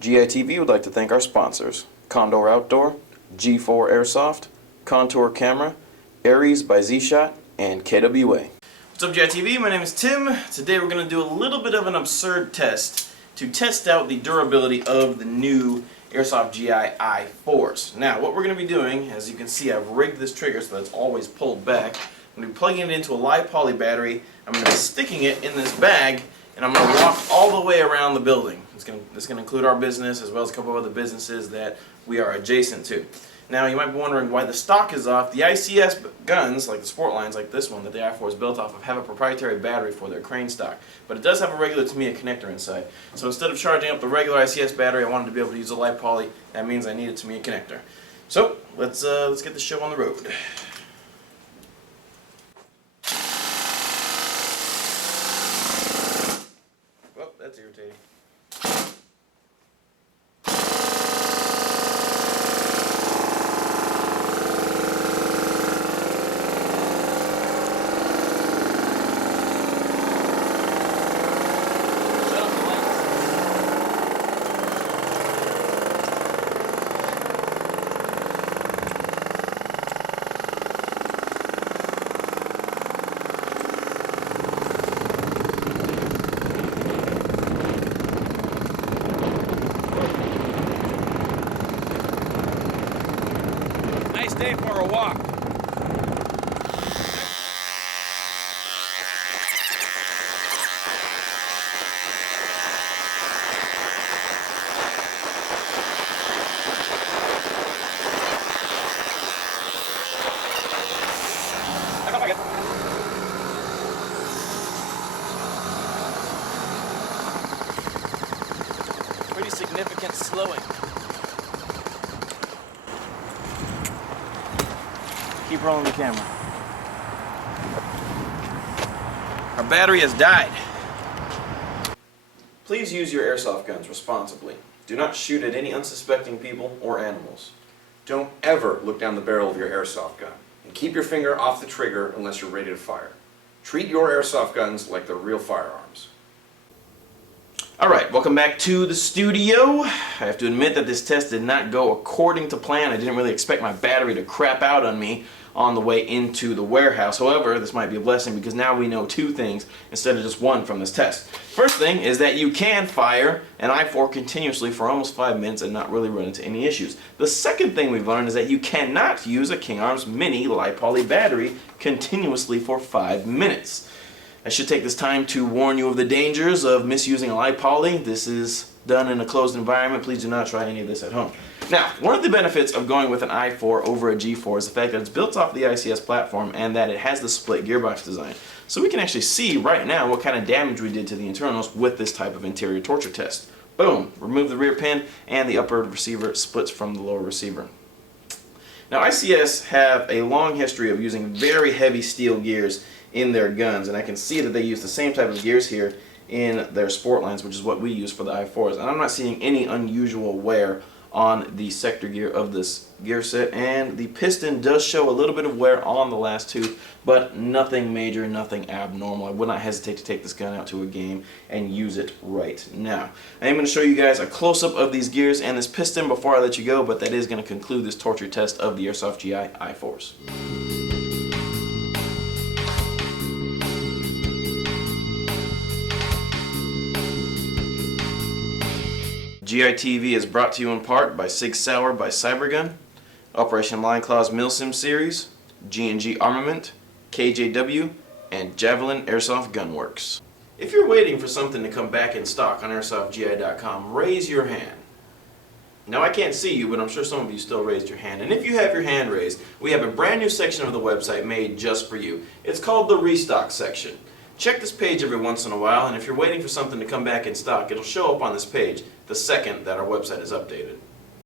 GITV would like to thank our sponsors: Condor Outdoor, G4 Airsoft, Contour Camera, Aries by Z-Shot, and KWA. What's up, GITV? My name is Tim. Today we're going to do a little bit of an absurd test to test out the durability of the new Airsoft GI i4s. Now, what we're going to be doing, as you can see, I've rigged this trigger so that it's always pulled back. I'm going to be plugging it into a lipoly battery. I'm going to be sticking it in this bag, and I'm going to walk all the way around the building. This is going to include our business as well as a couple of other businesses that we are adjacent to. Now, you might be wondering why the stock is off. The ICS guns, like the sport lines like this one that the i4 is built off of, have a proprietary battery for their crane stock. But it does have a regular Tamiya connector inside. So instead of charging up the regular ICS battery, I wanted to be able to use a lipoly. That means I need a Tamiya connector. So, let's get the show on the road. Well, that's irritating. Nice day for a walk. Pretty significant slowing. Keep rolling the camera. Our battery has died. Please use your airsoft guns responsibly. Do not shoot at any unsuspecting people or animals. Don't ever look down the barrel of your airsoft gun. And keep your finger off the trigger unless you're ready to fire. Treat your airsoft guns like they're real firearms. Alright, welcome back to the studio. I have to admit that this test did not go according to plan. I didn't really expect my battery to crap out on me on the way into the warehouse. However, this might be a blessing because now we know two things instead of just one from this test. First thing is that you can fire an i4 continuously for almost 5 minutes and not really run into any issues. The second thing we've learned is that you cannot use a King Arms Mini lipoly battery continuously for 5 minutes. I should take this time to warn you of the dangers of misusing a lipoly. This is done in a closed environment. Please do not try any of this at home. Now, one of the benefits of going with an i4 over a G4 is the fact that it's built off the ICS platform and that it has the split gearbox design. So we can actually see right now what kind of damage we did to the internals with this type of interior torture test. Boom! Remove the rear pin and the upper receiver splits from the lower receiver. Now, ICS have a long history of using very heavy steel gears in their guns, and I can see that they use the same type of gears here in their sport lines, which is what we use for the i4s, and I'm not seeing any unusual wear on the sector gear of this gear set, and the piston does show a little bit of wear on the last tooth, but nothing major, nothing abnormal. I would not hesitate to take this gun out to a game and use it right now. I am going to show you guys a close-up of these gears and this piston before I let you go, but that is going to conclude this torture test of the Airsoft GI i4s. GITV is brought to you in part by Sig Sauer by Cybergun, Operation Line Claws Milsim Series, G&G Armament, KJW, and Javelin Airsoft Gunworks. If you're waiting for something to come back in stock on AirsoftGI.com, raise your hand. Now, I can't see you, but I'm sure some of you still raised your hand. And if you have your hand raised, we have a brand new section of the website made just for you. It's called the Restock section. Check this page every once in a while, and if you're waiting for something to come back in stock, it'll show up on this page the second that our website is updated.